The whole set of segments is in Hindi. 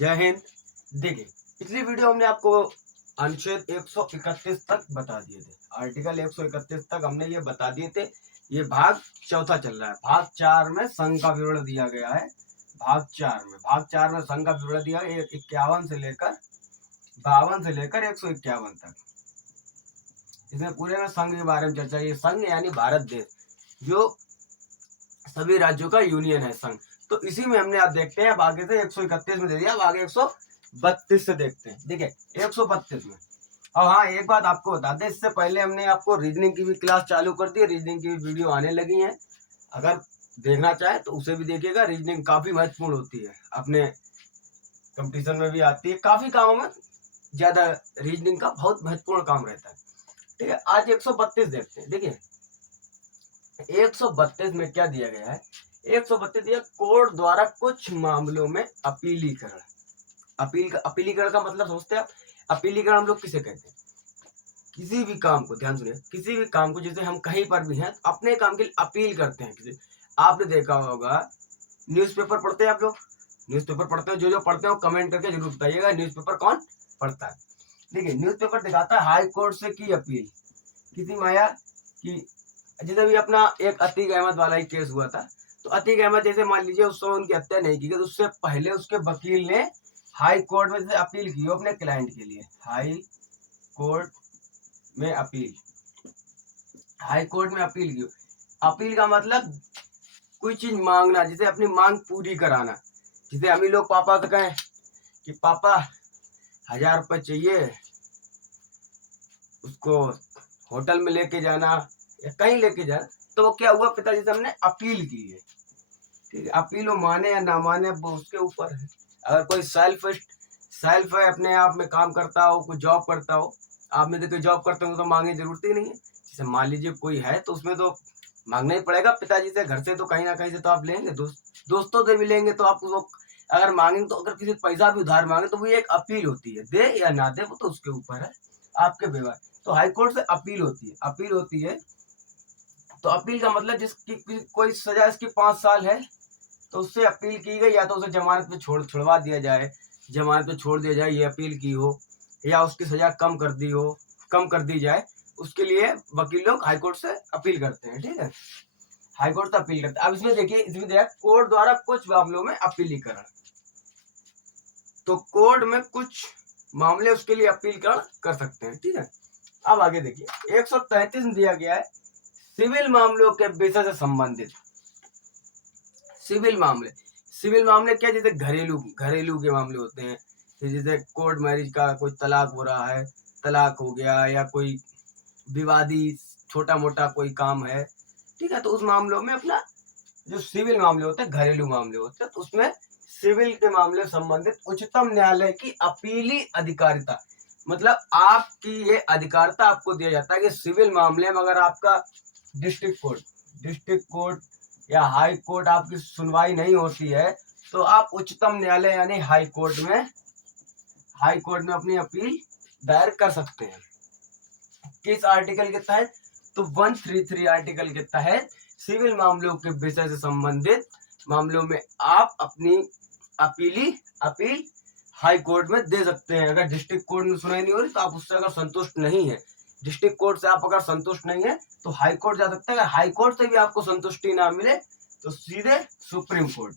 जय हिंद। देखिए, पिछली वीडियो हमने आपको अनुच्छेद 131 तक बता दिए थे। आर्टिकल 131 तक हमने ये बता दिए थे। ये भाग चौथा चल रहा है। भाग 4 में संघ का विवरण दिया गया है। भाग 4 में संघ का विवरण दिया है 51 से लेकर 52 से लेकर 151 तक। इसमें पूरे में संघ के बारे में चर्चा। ये संघ यानी भारत देश, जो सभी राज्यों का यूनियन है संघ। तो इसी में हमने आप देखते हैं, अब आगे से 131 में दे दिया, अब आगे 132 से देखते हैं। देखिए 132 में, और हाँ एक बात आपको बता दें, इससे पहले हमने आपको रीजनिंग की भी क्लास चालू कर दी है। रीजनिंग की भी वीडियो आने लगी है, अगर देखना चाहे तो उसे भी देखिएगा। रीजनिंग काफी महत्वपूर्ण होती है, अपने कंपटीशन में भी आती है, काफी कामों में ज्यादा रीजनिंग का बहुत महत्वपूर्ण काम रहता है। ठीक है, आज 132 देखते हैं। देखिए 132 में क्या दिया गया है। 132 दिया, कोर्ट द्वारा कुछ मामलों में अपीलीकरण। अपीलीकरण का मतलब समझते हैं आप? अपीलीकरण हम लोग किसे कहते हैं? किसी भी काम को, ध्यान सुनिए, किसी भी काम को जैसे हम कहीं पर भी हैं तो अपने काम के लिए अपील करते हैं किसी। आपने देखा होगा, न्यूज़पेपर पढ़ते हैं आप लोग? न्यूज़पेपर पढ़ते हैं? जो पढ़ते हो कमेंट करके जरूर बताइएगा, न्यूज़पेपर कौन पढ़ता है। देखिए न्यूज़पेपर दिखाता है हाई कोर्ट से की अपील। किसी माया की, जैसे भी अपना एक अतीक अहमद वाला ही केस हुआ था। तो अतीक अहमद जैसे मान लीजिए उस समय उनकी हत्या नहीं की गई, तो उससे पहले उसके वकील ने हाई कोर्ट में से अपील की हो अपने क्लाइंट के लिए। हाई कोर्ट में अपील, हाई कोर्ट में अपील की। अपील का मतलब कोई चीज मांगना, जिसे अपनी मांग पूरी कराना। जिसे हम ही लोग पापा से कहें कि पापा 1000 रुपये चाहिए, उसको होटल में लेके जाना या कहीं लेके जाना, तो वो क्या हुआ, पिताजी से हमने अपील की है। ठीक है, अपील वो माने या ना माने वो उसके ऊपर है। अगर कोई सेल्फ है, अपने आप में काम करता हो, कोई जॉब करता हो, आप में देखिए जॉब करते हो तो मांगने की जरूरत ही नहीं है। जैसे मान लीजिए कोई है तो उसमें तो मांगना ही पड़ेगा पिताजी से, घर से तो कहीं ना कहीं से तो आप लेंगे, दोस्तों से भी लेंगे। तो आप उसको अगर मांगेंगे, तो अगर किसी पैसा भी उधार मांगे तो वो एक अपील होती है, दे या ना दे वो तो उसके ऊपर है, आपके व्यवहार। तो हाईकोर्ट से अपील होती है। तो अपील का मतलब जिसकी कोई सजा इसकी 5 साल है तो उससे अपील की गई, या तो उसे जमानत पे छुड़वा दिया जाए, जमानत पे छोड़ दिया जाए, ये अपील की हो, या उसकी सजा कम कर दी जाए, उसके लिए वकील लोग हाईकोर्ट से अपील करते हैं। ठीक है, हाईकोर्ट से अपील करते हैं। अब इसमें देखिए कोर्ट द्वारा कुछ मामलों में अपीलीकरण, तो कोर्ट में कुछ मामले उसके लिए अपीलीकरण कर सकते हैं। ठीक है, अब आगे देखिए 133 में दिया गया है सिविल मामलों के विषय से संबंधित। सिविल मामले क्या, जैसे घरेलू के मामले होते हैं, जैसे कोर्ट मैरिज का, कोई तलाक हो रहा है, तलाक हो गया, या कोई विवादी छोटा मोटा कोई काम है। ठीक है, तो उस मामलों में अपना जो सिविल मामले होते हैं, घरेलू मामले होते हैं, तो उसमें सिविल के मामले संबंधित उच्चतम न्यायालय की अपीली अधिकारिता, मतलब आपकी ये अधिकारिता आपको दिया जाता है कि सिविल मामले में अगर आपका डिस्ट्रिक्ट कोर्ट या हाई कोर्ट आपकी सुनवाई नहीं होती है, तो आप उच्चतम न्यायालय यानी हाई कोर्ट में अपनी अपील दायर कर सकते हैं। किस आर्टिकल के तहत? तो 133 आर्टिकल के तहत सिविल मामलों के विषय से संबंधित मामलों में आप अपनी अपील हाई कोर्ट में दे सकते हैं। अगर डिस्ट्रिक्ट कोर्ट में सुनाई नहीं हो रही तो आप उससे अगर संतुष्ट नहीं है, डिस्ट्रिक्ट कोर्ट से आप अगर संतुष्ट नहीं है तो हाई कोर्ट जा सकते हैं। अगर हाई कोर्ट से भी आपको संतुष्टि ना मिले तो सीधे सुप्रीम कोर्ट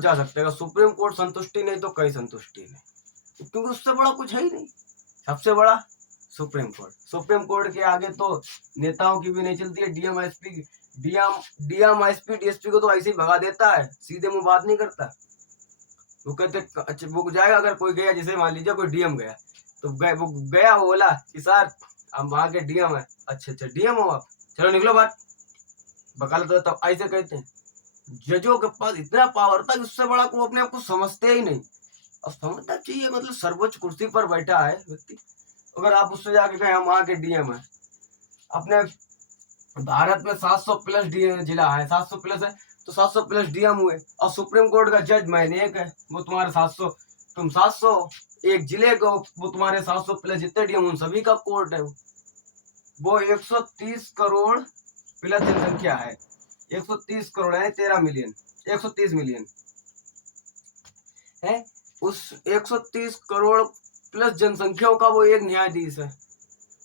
जा सकते हैं। अगर सुप्रीम कोर्ट संतुष्टि नहीं तो कहीं संतुष्टि नहीं, क्योंकि उससे बड़ा कुछ है ही नहीं। सबसे बड़ा सुप्रीम कोर्ट के आगे तो नेताओं की भी नहीं चलती है। डीएम एसपी डीएसपी को तो ऐसे ही भगा देता है, सीधे मुंह बात नहीं करता। वो कहते अच्छा वो जाएगा, अगर कोई गया, जैसे मान लीजिए कोई डीएम गया, तो वो गया, वो बोला कि सर हम वहां के डीएम है। अच्छा डीएम हो आप, चलो निकलो बात, वकालत। तो तब ऐसे कहते हैं। जजों के पास इतना पावर था कि उससे बड़ा को अपने आप को समझते ही नहीं। अब समझना चाहिए, मतलब सर्वोच्च कुर्सी पर बैठा है व्यक्ति, अगर आप उससे जाके कहें हम वहां के डीएम है। अपने भारत में 700 प्लस जिला है, 700 प्लस है, तो 700 प्लस डीएम हुए, और सुप्रीम कोर्ट का जज मैंने एक है, वो तुम्हारे 700, तुम 700, एक जिले को वो तुम्हारे 700 प्लस जितने डीएम उन सभी का कोर्ट है। वो 130 करोड़ प्लस जनसंख्या है, 130 करोड़ है, 13 मिलियन, 130 मिलियन। है, उस 130 करोड़ प्लस जनसंख्याओं का वो एक न्यायाधीश है।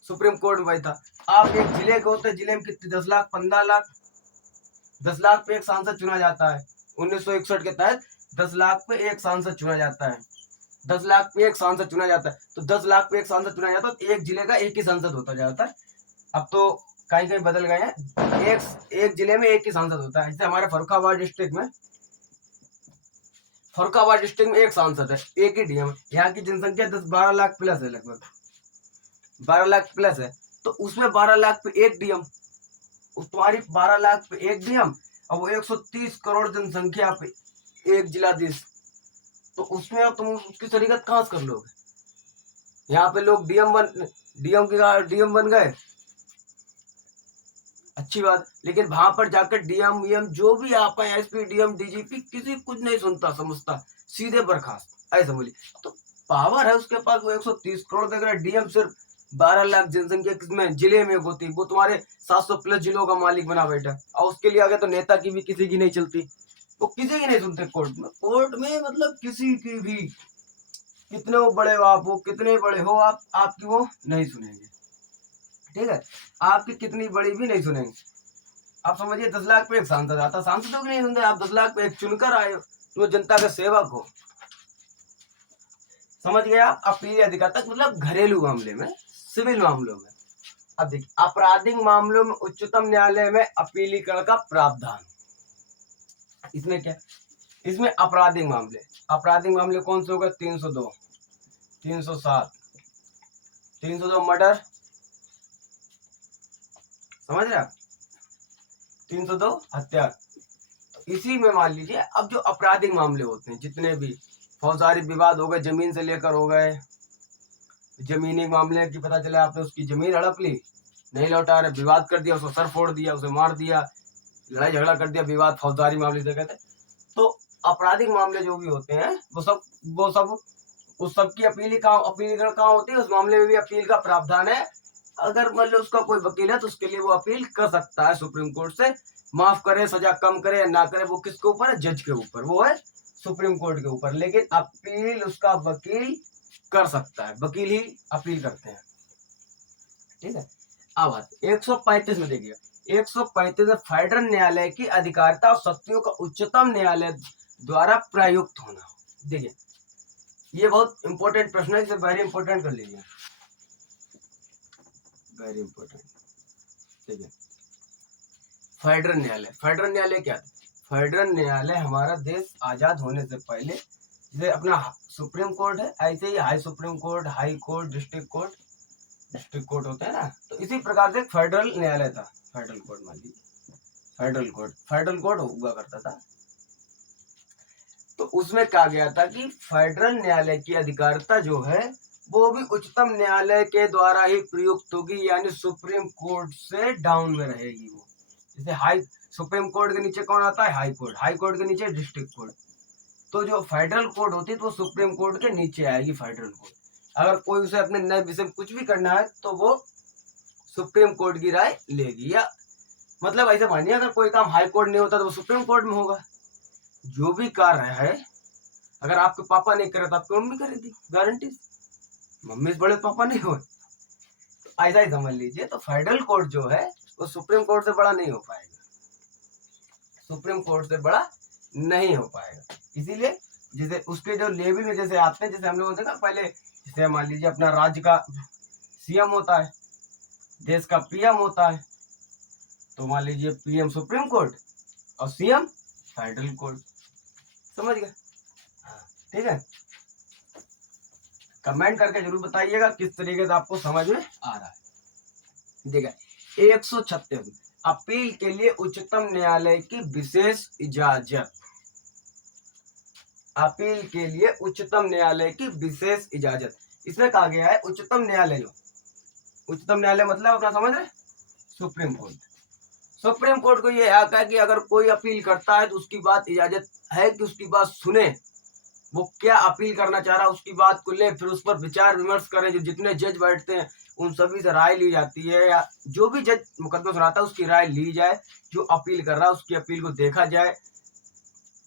सुप्रीम कोर्ट में बैठा। आप एक जिले के होते, जिले में कितने 10 लाख 15 लाख, 10 लाख पे एक सांसद चुना जाता है। 1961 के तहत 10 लाख पे एक सांसद चुना जाता है। 10 लाख पे एक सांसद चुना जाता है, तो 10 लाख पे एक सांसद चुना जाता है, तो एक जिले का एक ही सांसद होता जाता है। अब तो कहीं कहीं बदल गए हैं, एक जिले में एक ही सांसद होता है। जैसे हमारे फर्रुखाबाद डिस्ट्रिक्ट में एक सांसद है, एक ही डीएम। यहाँ की जनसंख्या 10-12 लाख प्लस है, लगभग 12 लाख प्लस है। तो उसमें 12 लाख पे एक डीएम, उस तुम्हारी 12 लाख पे एक डीएम, और वो 130 करोड़ जनसंख्या पे एक जिलाधीश, तो उसमें अब तुम उसकी शरीकत कहाँ से कर लोगे? यहाँ पे लोग डीएम बन गए, अच्छी बात, लेकिन वहां पर जाकर डीएम जो भी आप है, एसपी डीएम डीजीपी, किसी कुछ नहीं सुनता समझता, सीधे बर्खास्त, ऐसा बोली। तो पावर है उसके पास, वो 130 करोड़ देख रहा है। डीएम सिर्फ 12 लाख जनसंख्या किसमें जिले में होती, वो तुम्हारे 700 प्लस जिलों का मालिक बना बैठा, और उसके लिए आगे तो नेता की भी किसी की नहीं चलती, वो किसी की नहीं सुनते कोर्ट में मतलब किसी की भी, कितने वो बड़े हो आप, वो कितने बड़े हो आप, आपकी वो नहीं सुनेंगे। ठीक है, आपकी कितनी बड़ी भी नहीं सुनेंगे। आप समझिए 10 लाख पे एक सांसद आता, सांसदों की नहीं सुनते, आप 10 लाख पे एक चुनकर आए हो, तो जनता का सेवक हो, समझ गए आप। अपील अधिकार तक मतलब घरेलू मामले में, सिविल मामलों में। अब देखिए, आपराधिक मामलों में उच्चतम न्यायालय में अपीलीकरण का प्रावधान। इसमें क्या, इसमें आपराधिक मामले कौन से होगा? 302, 307, 302 मर्डर, समझ रहे आप, 302 हत्या। इसी में मान लीजिए, अब जो आपराधिक मामले होते हैं, जितने भी फौजदारी विवाद हो गए, जमीन से लेकर हो गए, जमीनी मामले की पता चला आपने उसकी जमीन हड़प ली, नहीं लौटा रहे, विवाद कर दिया, उसको सर फोड़ दिया, उसे मार दिया, लड़ाई झगड़ा कर दिया, विवाद फौजदारी मामले से कहते हैं। तो आपराधिक मामले जो भी होते हैं, वो सब उस सब की अपीलीकरण कहाँ होती है? उस मामले में भी अपील का प्रावधान है। अगर मतलब उसका कोई वकील है तो उसके लिए वो अपील कर सकता है सुप्रीम कोर्ट से, माफ करे, सजा कम करे या ना करे, वो किसके ऊपर है? जज के ऊपर, वो है सुप्रीम कोर्ट के ऊपर। लेकिन अपील उसका वकील कर सकता है, वकील ही अपील करते हैं। ठीक है, अब 135 में देखिए, 135 में फेडरल न्यायालय की अधिकारिता और शक्तियों का उच्चतम न्यायालय द्वारा प्रयुक्त होना। देखिए, ये बहुत इंपॉर्टेंट प्रश्न है, इसे वेरी इंपॉर्टेंट कर लीजिए, वेरी इंपॉर्टेंट। ठीक है, फेडरल न्यायालय क्या है? फेडरल न्यायालय हमारा देश आजाद होने से पहले, जैसे अपना सुप्रीम कोर्ट है, ऐसे ही high supreme court, high court, district court होते हैं ना, तो इसी प्रकार से फेडरल न्यायालय था। फेडरल कोर्ट मान लीजिए, फेडरल कोर्ट हुआ करता था। तो उसमें कहा गया था कि फेडरल न्यायालय की अधिकारिता जो है वो भी उच्चतम न्यायालय के द्वारा ही प्रयुक्त होगी, यानी सुप्रीम कोर्ट से डाउन में रहेगी वो। जैसे हाई सुप्रीम कोर्ट के नीचे कौन आता है? हाई कोर्ट के नीचे डिस्ट्रिक्ट कोर्ट। तो जो फेडरल कोर्ट होती है तो सुप्रीम कोर्ट के नीचे आएगी फेडरल कोर्ट। अगर कोई उसे अपने नए विषय में कुछ भी करना है तो वो सुप्रीम कोर्ट की राय लेगी, या मतलब ऐसे मानिए, अगर कोई काम हाई कोर्ट नहीं होता तो वो सुप्रीम कोर्ट में होगा। जो भी कार्य है, अगर आपके पापा नहीं करे तो आपकी मम्मी करेगी, गारंटी। मम्मी से बड़े पापा नहीं हो, तो ऐसा ही समझ लीजिए। तो फेडरल कोर्ट जो है वो सुप्रीम कोर्ट से बड़ा नहीं हो पाएगा, सुप्रीम कोर्ट से बड़ा नहीं हो पाएगा। इसीलिए जैसे उसके जो लेवल में जैसे आते हैं, जैसे हम लोग देखा पहले, जैसे मान लीजिए अपना राज्य का सीएम होता है, देश का पीएम होता है, तो मान लीजिए पीएम सुप्रीम कोर्ट और सीएम फेडरल कोर्ट, समझ गए? ठीक है, कमेंट करके जरूर बताइएगा किस तरीके से आपको समझ में आ रहा है। देखिए 136, अपील के लिए उच्चतम न्यायालय की विशेष इजाजत। अपील के लिए उच्चतम न्यायालय की विशेष इजाजत, इसमें कहा गया है उच्चतम न्यायालय मतलब अपना समझ रहे, सुप्रीम कोर्ट को यह हक है कि अगर कोई अपील करता है तो उसकी बात इजाजत है कि उसकी बात सुने, वो क्या अपील करना चाह रहा है उसकी बात को ले, फिर उस पर विचार विमर्श करें। जो जितने जज बैठते हैं उन सभी से राय ली जाती है, या जो भी जज मुकदमा सुनाता है उसकी राय ली जाए, जो अपील कर रहा है उसकी अपील को देखा जाए,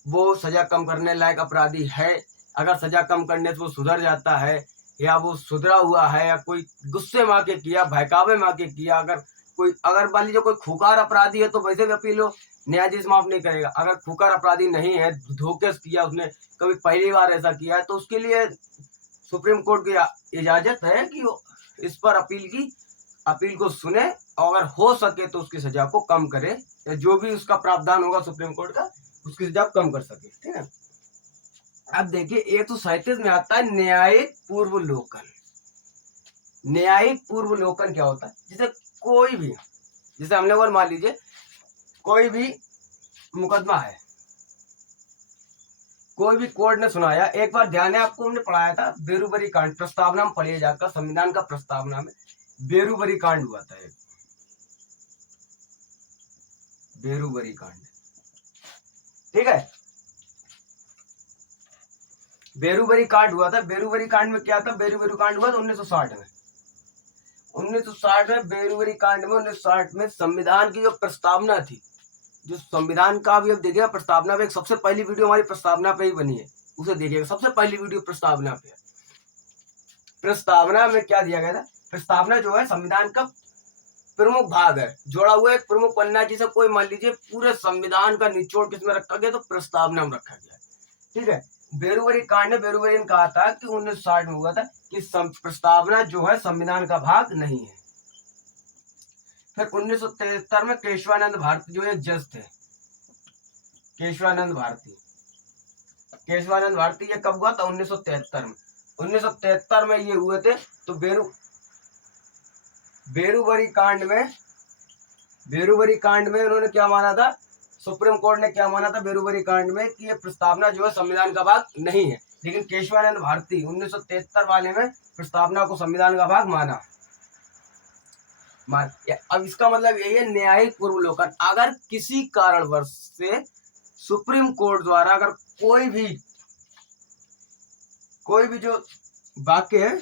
वो सजा कम करने लायक अपराधी है, अगर सजा कम करने से वो सुधर जाता है, या वो सुधरा हुआ है, या कोई गुस्से में आके किया, बहकावे में आके किया, अगर मान लीजिए कोई खूंखार अपराधी है तो वैसे भी अपील हो, न्यायाधीश माफ नहीं करेगा। अगर खूंखार अपराधी नहीं है, धोखे से किया, उसने कभी पहली बार ऐसा किया है, तो उसके लिए सुप्रीम कोर्ट की इजाजत है कि वो इस पर अपील को सुने, और अगर हो सके तो उसकी सजा को कम करे, या जो भी उसका प्रावधान होगा सुप्रीम कोर्ट का, उसकी सजा कम कर सके। ठीक है। अब देखिए 137 में आता है न्यायिक पूर्वलोकन। न्यायिक पूर्वलोकन क्या होता है? जैसे कोई भी, जैसे हम लोग मान लीजिए कोई भी मुकदमा है, कोई भी कोर्ट ने सुनाया, एक बार ध्यान है आपको हमने पढ़ाया था बेरूबरी कांड, प्रस्तावना में पढ़िए जाकर, संविधान का प्रस्तावना में बेरूबरी कांड हुआ था, एक बेरूबरी कांड। ठीक है, बेरूबरी कांड हुआ था। बेरूबरी कांड में क्या था? बेरूबरी कांड हुआ था 1960 में। 1960 में बेरूबरी कांड में 1960 में संविधान की जो प्रस्तावना थी, जो संविधान का भी अब देखिएगा प्रस्तावना पे, एक सबसे पहली वीडियो हमारी प्रस्तावना पे ही बनी है, उसे देखिएगा, सबसे पहली वीडियो प्रस्तावना पे। प्रस्तावना में क्या दिया गया था? प्रस्तावना जो है संविधान का प्रमुख भाग है, जोड़ा हुआ एक प्रमुख पन्ना, जिसे कोई मान लीजिए पूरे संविधान का निचोड़ किसमें रखा गया? तो प्रस्तावना में रखा गया। ठीक है। बेरूबरी कांड में बेरूबरी ने कहा था कि 1960 में हुआ था कि प्रस्तावना जो है संविधान का भाग नहीं है। फिर 1973 में केशवानंद भारती जो एक जज थे, केशवानंद भारती ये कब हुआ था? 1973 में। 1973 में ये हुए थे। तो बेरूबरी कांड में उन्होंने क्या माना था? सुप्रीम कोर्ट ने क्या माना था बेरूबरी कांड में? कि ये प्रस्तावना जो है संविधान का भाग नहीं है। लेकिन केशवानंद भारती 1973 वाले में प्रस्तावना को संविधान का भाग माना। अब इसका मतलब यही है न्यायिक पूर्वलोकन। अगर किसी कारणवश से सुप्रीम कोर्ट द्वारा अगर कोई भी जो वाक्य है,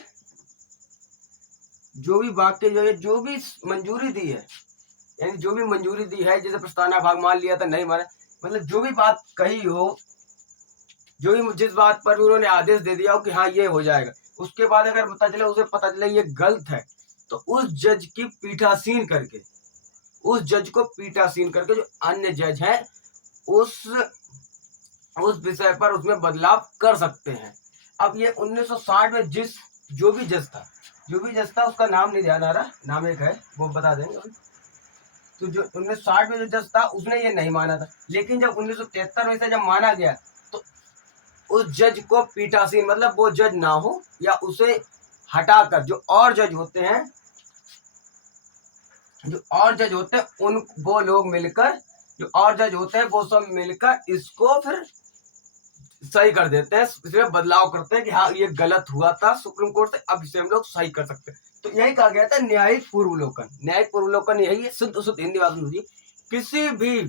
जो भी मंजूरी दी है, यानी जो भी मंजूरी दी है, जैसे प्रस्तावना भाग मान लिया था, नहीं माना, मतलब जो भी बात कही हो, जिस बात पर भी उन्होंने आदेश दे दिया हो कि हाँ ये हो जाएगा, उसके बाद अगर उसे पता चले ये गलत है, तो उस जज को पीठासीन करके जो अन्य जज हैं उस विषय पर उसमें बदलाव कर सकते हैं। अब ये 1960 में जो भी जज था उसका नाम नहीं ध्यान आ रहा, नाम एक है वो बता देंगे। तो जो 1960 में जो जज था उसने ये नहीं माना था, लेकिन जब 1973 में से जब माना गया तो उस जज को पीठासीन, मतलब वो जज ना हो या उसे हटाकर जो और जज होते हैं वो सब मिलकर इसको फिर सही कर देते हैं, इसमें बदलाव करते हैं कि हाँ ये गलत हुआ था सुप्रीम कोर्ट से, अब इसे हम लोग सही कर सकते हैं। तो यही कहा गया था न्यायिक पूर्वलोकन। न्यायिक पूर्वलोकन यही है, शुद्ध हिंदी बात में, किसी भी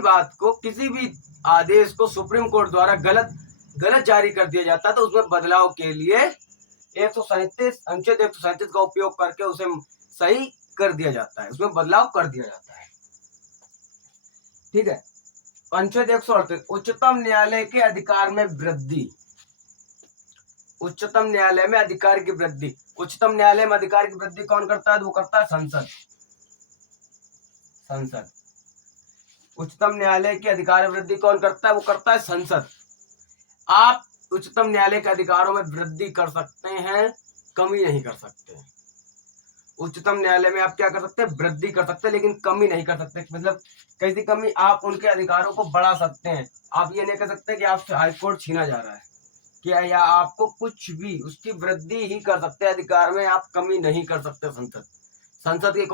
बात को, किसी भी आदेश को सुप्रीम कोर्ट द्वारा गलत जारी कर दिया जाता है तो उसमें बदलाव के लिए 137 अनुच्छेद 137 का उपयोग करके उसे सही कर दिया जाता है, उसमें बदलाव कर दिया जाता है। ठीक है। अनुच्छेद 138 उच्चतम न्यायालय के अधिकार में वृद्धि। उच्चतम न्यायालय में अधिकार की वृद्धि। उच्चतम न्यायालय में अधिकार की वृद्धि कौन करता है? वो करता है संसद। उच्चतम न्यायालय के अधिकार में वृद्धि कौन करता है? वो करता है संसद। आप उच्चतम न्यायालय के अधिकारों में वृद्धि कर सकते हैं, कमी नहीं कर सकते। उच्चतम न्यायालय में आप क्या कर सकते हैं? वृद्धि कर सकते हैं, लेकिन कमी नहीं कर सकते। मतलब कैसी कमी? आप उनके अधिकारों को बढ़ा सकते हैं। आप ये नहीं कर सकते कि आपसे हाईकोर्ट छीना जा रहा है क्या, या आपको कुछ भी, उसकी वृद्धि ही कर सकते हैं अधिकार में, आप कमी नहीं कर सकते। संसद के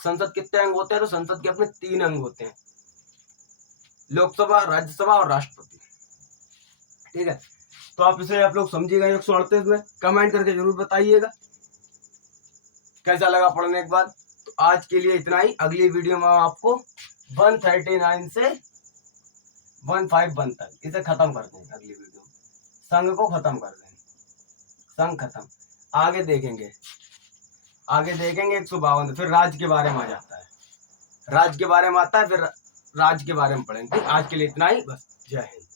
संसद कितने अंग होते हैं? तो संसद के अपने 3 अंग होते हैं, लोकसभा, राज्यसभा और राष्ट्रपति। ठीक है। तो आप लोग समझिएगा 138 में, कमेंट करके जरूर बताइएगा कैसा लगा पढ़ने के बाद। तो आज के लिए इतना ही। अगली वीडियो में आपको 139 से 151 तक इसे खत्म कर देंगे। अगली वीडियो में संघ को खत्म कर देंगे, संघ खत्म। आगे देखेंगे 152, फिर राज्य के बारे में आ जाता है, राज्य के बारे में आता है, फिर राज्य के बारे में पढ़ेंगे। आज के लिए इतना ही, बस। जय हिंद।